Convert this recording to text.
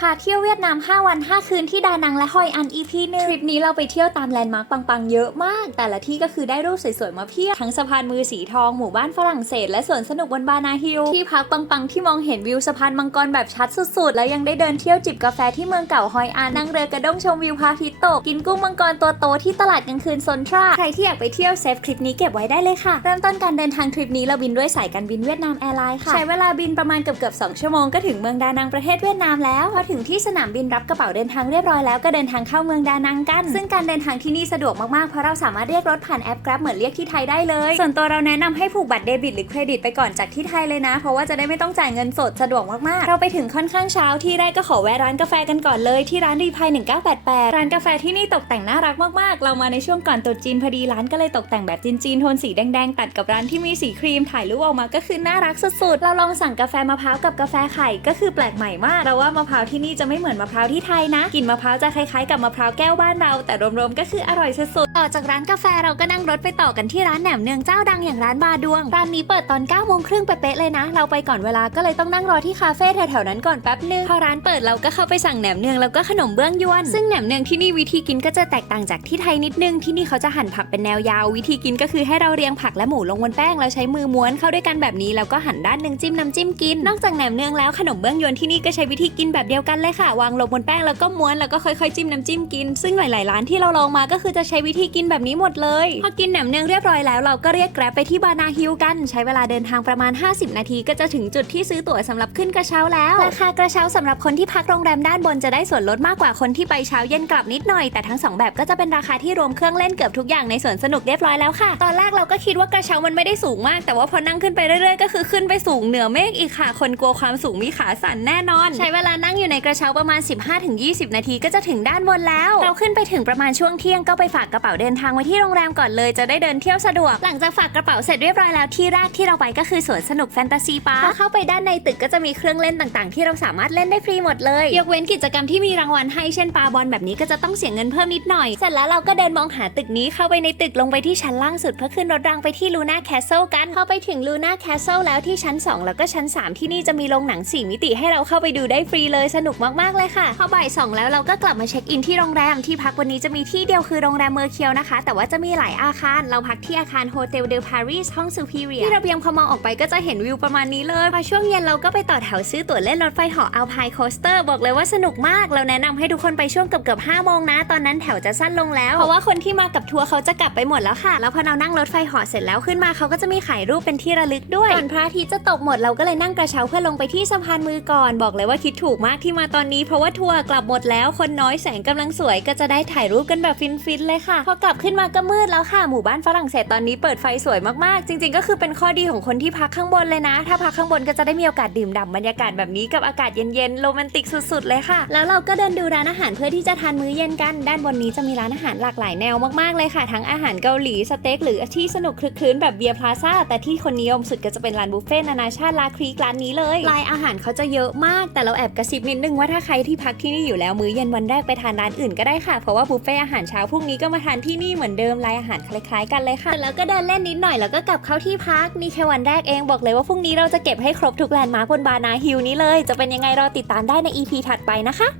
พาเที่ยวเวียดนาม 5 วัน 5 คืนที่ดานังและฮอยอัน EP หนึ่งทริปนี้เราไปเที่ยวตามแลนด์มาร์คปังๆ เยอะมาก แต่ละที่ก็คือได้รูปสวยๆ มาเพียบ ทั้งสะพานมือสีทอง หมู่บ้านฝรั่งเศส และสวนสนุกบนบานาฮิล ที่พักปังๆ ที่มองเห็นวิวสะพานมังกรแบบชัดสุดๆ แล้วยังได้เดินเที่ยวจิบกาแฟที่เมืองเก่าฮอยอัน นั่งเรือกระด้งชมวิวพระอาทิตย์ตก กินกุ้งมังกรตัวโตที่ตลาดกลางคืนซนทรา ใครที่อยากไปเที่ยวเซฟคลิปนี้เก็บไว้ได้เลยค่ะ เริ่มต้นการเดินทางทริปนี้เราบินด้วยสายการบินเวียดนามแอร์ไลน์ค่ะ ใช้เวลาบินประมาณเกือบๆ2ชั่วโมงก็ถึงเมืองดานังประเทศเวียดนามแล้วถึงที่สนามบินรับกระเป๋าเดินทางเรียบร้อยแล้วก็เดินทางเข้าเมืองดานังกัน ซึ่งการเดินทางที่นี่สะดวกมากๆ เพราะเราสามารถเรียกรถผ่านแอป Grab เหมือนเรียกที่ไทยได้เลย ส่วนตัวเราแนะนำให้ผูกบัตรเดบิตหรือเครดิตไปก่อนจากที่ไทยเลยนะ เพราะว่าจะได้ไม่ต้องจ่ายเงินสดสะดวกมากๆ เราไปถึงค่อนข้างเช้าที่แรกก็ขอแวะร้านกาแฟกันก่อนเลยที่ร้านรีพาย1988 ร้านกาแฟที่นี่ตกแต่งน่ารักมากๆ เรามาในช่วงก่อนตรุษจีนพอดีร้านก็เลยตกแต่งแบบจีนๆโทนสีแดงๆตัดกับร้านที่มีสีครีมถ่ายรูปออกมาก็คือน่ารักสุดๆ เราลองสั่งกาแฟมะพร้าวกับกาแฟไข่ก็คือแปลกใหม่มากเราว่ามะพร้าวที่ที่นี่จะไม่เหมือนมะพร้าวที่ไทยนะกลิ่นมะพร้าวจะคล้ายๆกับมะพร้าวแก้วบ้านเรา แต่รวมๆก็คืออร่อยสุดๆต่อจากร้านกาแฟเราก็นั่งรถไปต่อกันที่ร้านแหนมเนืองเจ้าดังอย่างร้านบาดวงร้านนี้เปิดตอน9โมงครึ่งเป๊ะๆเลยนะ เราไปก่อนเวลาก็เลยต้องนั่งรอที่คาเฟ่แถวๆนั้นก่อนแป๊บนึงพอร้านเปิดเราก็เข้าไปสั่งแหนมเนืองแล้วก็ขนมเบื้องยวนซึ่งแหนมเนืองที่นี่วิธีกินก็จะแตกต่างจากที่ไทยนิดนึงที่นี่เขาจะหั่นผักเป็นแนวยาว วิธีกินก็คือให้เราเรียงผักและหมูลงบนแป้งแล้วใช้มือม้วนเข้าด้วยกันแบบนี้แล้วก็หั่นด้านหนึ่งจิ้มน้ำจิ้มกินนอกจากแหนมเนืองแล้วขนมเบื้องยวนที่นี่ก็ใช้วิธีกินแบบเดียวกันเลยค่ะ วางลงบนแป้งแล้วก็ม้วนแล้วก็ค่อยๆจิ้มน้ำจิ้มกิน ซึ่งหลายๆร้านที่เราลองมาก็คือจะใช้วิธีกินแบบนี้หมดเลย พอกินแหนมเนืองเรียบร้อยแล้วเราก็เรียกแกร็บไปที่บานาฮิลกัน ใช้เวลาเดินทางประมาณ 50 นาที ก็จะถึงจุดที่ซื้อตั๋วสำหรับขึ้นกระเช้าแล้วราคากระเช้าสำหรับคนที่พักโรงแรมด้านบนจะได้ส่วนลดมากกว่าคนที่ไปเช้าเย็นกลับนิดหน่อยแต่ทั้งสองแบบก็จะเป็นราคาที่รวมเครื่องเล่นเกือบทุกอย่างในสวนสนุกเรียบร้อยแล้วค่ะ ตอนแรกเราก็คิดว่ากระเช้ามันไม่ได้สูงมาก แต่ว่าพอนั่งขึ้นไปเรื่อยๆ ก็คือขึ้นไปสูงเหนือเมฆอีกค่ะ คนกลัวความสูงมีขาสั่นแน่นอน ใช้เวลานั่งอยู่ในในกระเช้าประมาณ 15-20 นาทีก็จะถึงด้านบนแล้ว เราขึ้นไปถึงประมาณช่วงเที่ยงก็ไปฝากกระเป๋าเดินทางไว้ที่โรงแรมก่อนเลยจะได้เดินเที่ยวสะดวก หลังจากฝากกระเป๋าเสร็จเรียบร้อยแล้วที่แรกที่เราไปก็คือสวนสนุกแฟนตาซีพาร์คพอเข้าไปด้านในตึกก็จะมีเครื่องเล่นต่างๆ ที่เราสามารถเล่นได้ฟรีหมดเลย ยกเว้นกิจกรรมที่มีรางวัลให้เช่นปาบอลแบบนี้ก็จะต้องเสียเงินเพิ่มนิดหน่อย เสร็จแล้วเราก็เดินมองหาตึกนี้เข้าไปในตึกลงไปที่ชั้นล่างสุดเพื่อขึ้นรถรางไปที่ลูน่าแคสเซิลกันเข้าไปถึงลูน่าแคสเซิลแล้วที่ชั้น 2 แล้วก็ชั้น 3 ที่นี่จะมีโรงหนัง 4 มิติให้เราเข้าไปดูได้ฟรีเลยสนกมากๆเลยค่ะ พอบ่ายสองแล้วเราก็กลับมาเช็คอินที่โรงแรมที่พักวันนี้จะมีที่เดียวคือโรงแรมเมอร์เคียวนะคะ แต่ว่าจะมีหลายอาคาร เราพักที่อาคารโฮเทลเดลปารีสห้องซูพิเรียที่ระเบียงพอมองออกไปก็จะเห็นวิวประมาณนี้เลยพอช่วงเย็นเราก็ไปต่อแถวซื้อตั๋วเล่นรถไฟเหาะอัลพายโคสเตอร์บอกเลยว่าสนุกมาก เราแนะนำให้ทุกคนไปช่วงเกือบเกือบห้าโมงนะ ตอนนั้นแถวจะสั้นลงแล้ว เพราะว่าคนที่มากับทัวร์เขาจะกลับไปหมดแล้วค่ะ แล้วพอเรานั่งรถไฟเหาะเสร็จแล้วขึ้นมาเขาก็จะมีขายรูปเป็นที่ระลึกด้วยก่อนพระอาทิตย์จะตกหมดเราก็เลยนั่งกระเช้าเพื่อลงไปที่สะพานมือก่อนบอกเลยว่าคิดถูกมากที่มาตอนนี้เพราะว่าทัวร์กลับหมดแล้วคนน้อยแสงกำลังสวยก็จะได้ถ่ายรูปกันแบบฟินๆเลยค่ะ พอกลับขึ้นมาก็มืดแล้วค่ะหมู่บ้านฝรั่งเศสตอนนี้เปิดไฟสวยมากๆ จริง ๆ ก็คือเป็นข้อดีของคนที่พักข้างบนเลยนะ ถ้าพักข้างบนก็จะได้มีโอกาสดื่มด่ำบรรยากาศแบบนี้กับอากาศเย็นๆโรแมนติกสุดๆเลยค่ะ แล้วเราก็เดินดูร้านอาหารเพื่อที่จะทานมื้อเย็นกัน ด้านบนนี้จะมีร้านอาหารหลากหลายแนวมากๆเลยค่ะ ทั้งอาหารเกาหลีสเต็กหรือที่สนุกคลึกคลื้นแบบเบียร์พลาซ่าแต่ที่คนนิยมสุดก็จะเป็นร้านบุฟเฟ่ต์นานาชาติลาครีกร้านนี้เลยลายอาหารเขาจะเยอะมากแต่เราแอบกระซิบนิดนึึงว่าถ้าใครที่พักที่นี่อยู่แล้วมื้อเย็นวันแรกไปทานร้านอื่นก็ได้ค่ะ เพราะว่าบุฟเฟ่ต์อาหารเช้าพรุ่งนี้ก็มาทานที่นี่เหมือนเดิมลายอาหารคล้ายๆกันเลยค่ะแล้วก็เดินเล่นนิดหน่อยแล้วก็กลับเข้าที่พักนี่แค่วันแรกเองบอกเลยว่าพรุ่งนี้เราจะเก็บให้ครบทุกแลนด์มาร์คบนบานาฮิลนี้เลย จะเป็นยังไงรอติดตามได้ใน EP ถัดไปนะคะ